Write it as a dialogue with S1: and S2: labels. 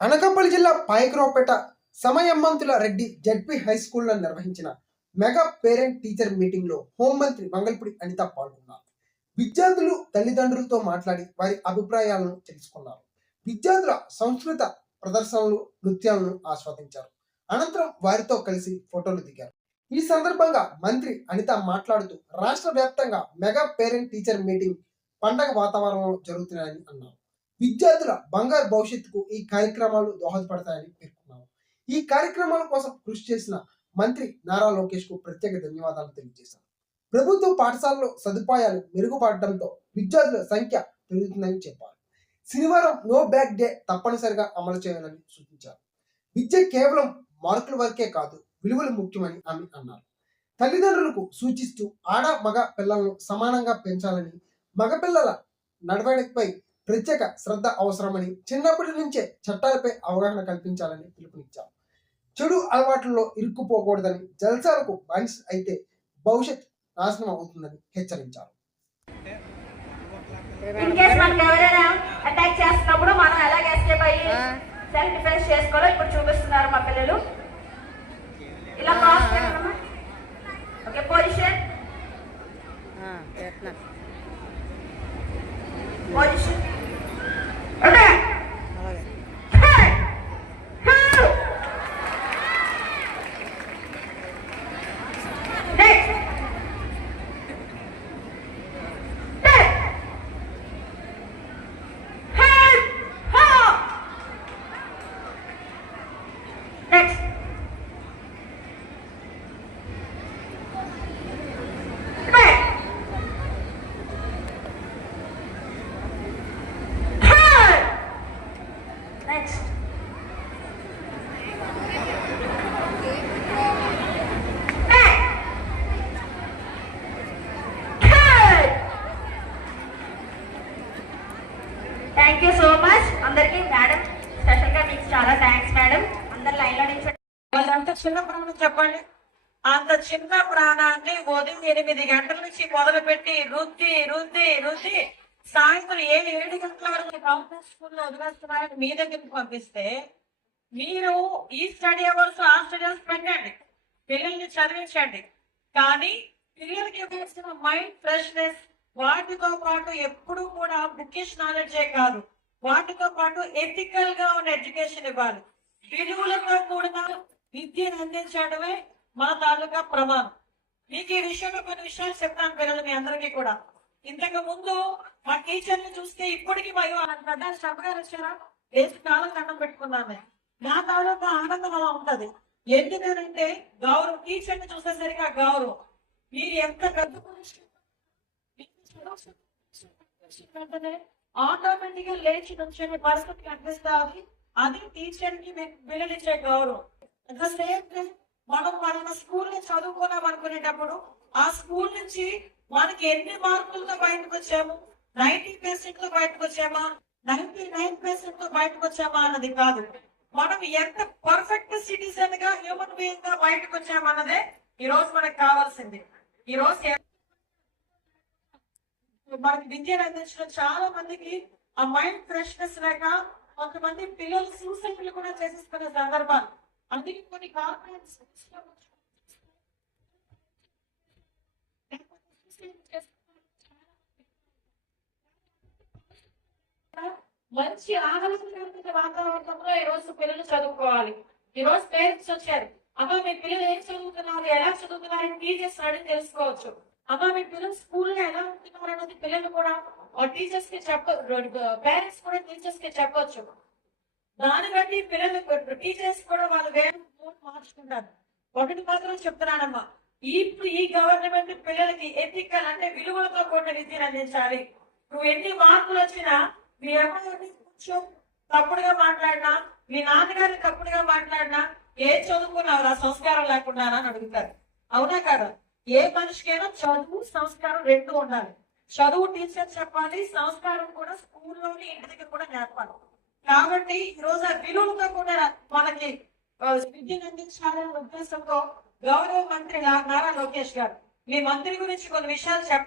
S1: అనకాపల్లి జిల్లా పాయకరావుపేట సమయమ్మంతుల Reddy ZP high స్కూల్లో నిర్వహించిన మెగా పేరెంట్ టీచర్ మీటింగ్లో హోంమంత్రి మంగళపూడి అనిత పాల్గొన్నారు. విద్యార్థులు తల్లిదండ్రులతో మాట్లాడి వారి అభిప్రాయాలను తెలుసుకున్నారు. విద్యార్థుల సంస్కృత ప్రదర్శనలు నృత్యాలను ఆస్వాదించారు. అనంతరం వారితో కలిసి ఫోటోలు దిగారు. ఈ సందర్భంగా మంత్రి అనిత మాట్లాడుతూ రాష్ట్ర వ్యాప్తంగా మెగా పేరెంట్ టీచర్ మీటింగ్ పండగ వాతావరణంలో జరుగుతున్నాయని అన్నారు. విద్యార్థుల బంగారు భవిష్యత్తుకు ఈ కార్యక్రమాలు దోహదపడతాయని పేర్కొన్నారు. ఈ కార్యక్రమాల కోసం కృషి చేసిన మంత్రి నారా లోకేష్కు ప్రత్యేక ధన్యవాదాలు తెలియజేశారు. ప్రభుత్వ పాఠశాలలో సదుపాయాలు మెరుగుపడటంతో విద్యార్థుల సంఖ్య పెరుగుతుందని చెప్పారు. శనివారం నో బ్యాక్ డే తప్పనిసరిగా అమలు చేయాలని సూచించారు. విద్య కేవలం మార్కుల వరకే కాదు విలువలు ముఖ్యమని ఆమె అన్నారు. తల్లిదండ్రులకు సూచిస్తూ ఆడ మగ పిల్లలను సమానంగా పెంచాలని మగపిల్లల నడవడికపై ప్రత్యేక శ్రద్ధ అవసరమని చిన్నప్పటి నుంచే చట్టాలపై అవగాహన కల్పించాలని పిలుపునిచ్చారు. చెడు అలవాట్లలో ఇరుక్కుపోకూడదని జల్సాలకు బానిస అయితే భవిష్యత్ నాశనం అవుతుందని హెచ్చరించారు.
S2: ఇన్ కేస్ మనకి ఎవరైనా అటాక్ చేస్తున్నప్పుడు మనం ఎలాగ ఎస్కేప్ అయ్యి సెల్ఫ్ డిఫెన్స్ చేసుకోవాలో ఇప్పుడు చూపిస్తున్నారు మా పిల్లలు. ఇలా ఓకే పొజిషన్ పొజిషన్ ఓకే
S3: అలాగే
S2: next next next thank you so much అందరికి మేడం స్పెషల్గా మీకు చాలా థ్యాంక్స్ మేడం అందరు
S4: లైన్లో చిన్న ప్రాణం చెప్పండి. అంత చిన్న ప్రాణాన్ని ఉదయం ఎనిమిది గంటల నుంచి మొదలు పెట్టి రుద్ది రుద్ది రుద్ది సాయంత్రం ఏడు ఏడు గంటల వరకు గవర్నమెంట్ స్కూల్లో వదిలేస్తున్నారని మీ దగ్గరికి పంపిస్తే మీరు ఈ స్టడీ అవర్స్ ఆ స్టడీ అవర్స్ పెట్టండి. పిల్లల్ని చదివించండి. కానీ పిల్లలకి ఇవ్వాల్సిన మైండ్ ఫ్రెష్నెస్ వాటితో పాటు ఎప్పుడూ కూడా బుకిష్ నాలెడ్జే కాదు. వాటితో పాటు ఎథికల్గా ఉన్న ఎడ్యుకేషన్ ఇవ్వాలి. విలువలతో కూడిన విద్యను అందించడమే మన తాలూకా ప్రమాణం. మీకు ఈ విషయంలో కొన్ని విషయాలు చెప్తాను పిల్లలు మీ అందరికీ కూడా. ఇంతకు ముందు మా టీచర్ని చూస్తే ఇప్పటికీ భయం. అంటున్నా శ్రమ గారు వచ్చారా? వేసి కాలం దండం పెట్టుకున్నాను నా తాలూకా ఆనందం అలా ఉంటది. ఎందుకనంటే గౌరవం టీచర్ని చూసేసరికి ఆ గౌరవం. మీరు ఎంత పెద్ద వెంటనే ఆటోమేటిక్గా లేచి నుంచొని పరిస్థితి కనిపిస్తుంది అది టీచర్కి వెలువరించే గౌరవం. అట్ ద సేమ్ టైం మనం మన స్కూల్ని చదువుకున్నాం అనుకునేటప్పుడు ఆ స్కూల్ నుంచి మనకి ఎన్ని మార్కులతో బయటకు వచ్చాము? నైన్టీ పర్సెంట్తో బయటకు వచ్చామా? నైన్టీ నైన్ పర్సెంట్తో బయటకు వచ్చామా అన్నది కాదు. మనం ఎంత పర్ఫెక్ట్ సిటిజన్గా హ్యూమన్ బీయింగ్గా బయటకు వచ్చామన్నదే ఈ రోజు మనకు కావాల్సింది. ఈ రోజు మనకి విద్యను అందించడం చాలా మందికి ఆ మైండ్ ఫ్రెష్నెస్ లేక కొంతమంది పిల్లలు సూసైడ్లు కూడా చేసేసుకునే సందర్భాలు. అందుకే కొన్ని కార్పొరేట్స్ మంచి ఆహ్లాదకరమైన వాతావరణంలో ఈ రోజు పిల్లలు చదువుకోవాలి. ఈ రోజు పేరెంట్స్ వచ్చారు. అమ్మ మీ పిల్లలు ఏం చదువుతున్నారు? ఎలా చదువుతున్నారు? అని టీచర్స్ తెలుసుకోవచ్చు. అబ్బా మీ పిల్లలు స్కూల్లో ఎలా ఉంటున్నారు అన్నది పిల్లలు కూడా టీచర్స్కి చెప్ప పేరెంట్స్ కూడా టీచర్స్కి చెప్పొచ్చు. దాన్ని బట్టి పిల్లలు టీచర్స్ కూడా వాళ్ళు వేరే మార్చుకుంటారు. ఒకటి మాత్రం చెప్తున్నానమ్మా ఇప్పుడు ఈ గవర్నమెంట్ పిల్లలకి ఎథికల్ అంటే విలువలతో కూడిన విద్యను అందించాలి. నువ్వు ఎన్ని మార్కులు వచ్చినా మీ అమ్మాయి తప్పుడుగా మాట్లాడినా మీ నాన్నగారిని తప్పుడుగా మాట్లాడినా ఏ చదువుకున్నావు ఆ సంస్కారం లేకుండా అని అడుగుతారు. అవునా కాదా? ఏ మనిషికైనా చదువు సంస్కారం రెండు ఉండాలి. చదువు టీచర్ చెప్పాలి సంస్కారం కూడా స్కూల్లోని ఇంటి దగ్గర కూడా నేర్పాలి. కాబట్టి ఈ రోజు ఆ విలువలతో కూడా మనకి విద్యను అందించాలనే ఉద్దేశంతో గౌరవ మంత్రి నారా లోకేష్ గారు మీ మంత్రి గురించి కొన్ని విషయాలు చెప్పాలి.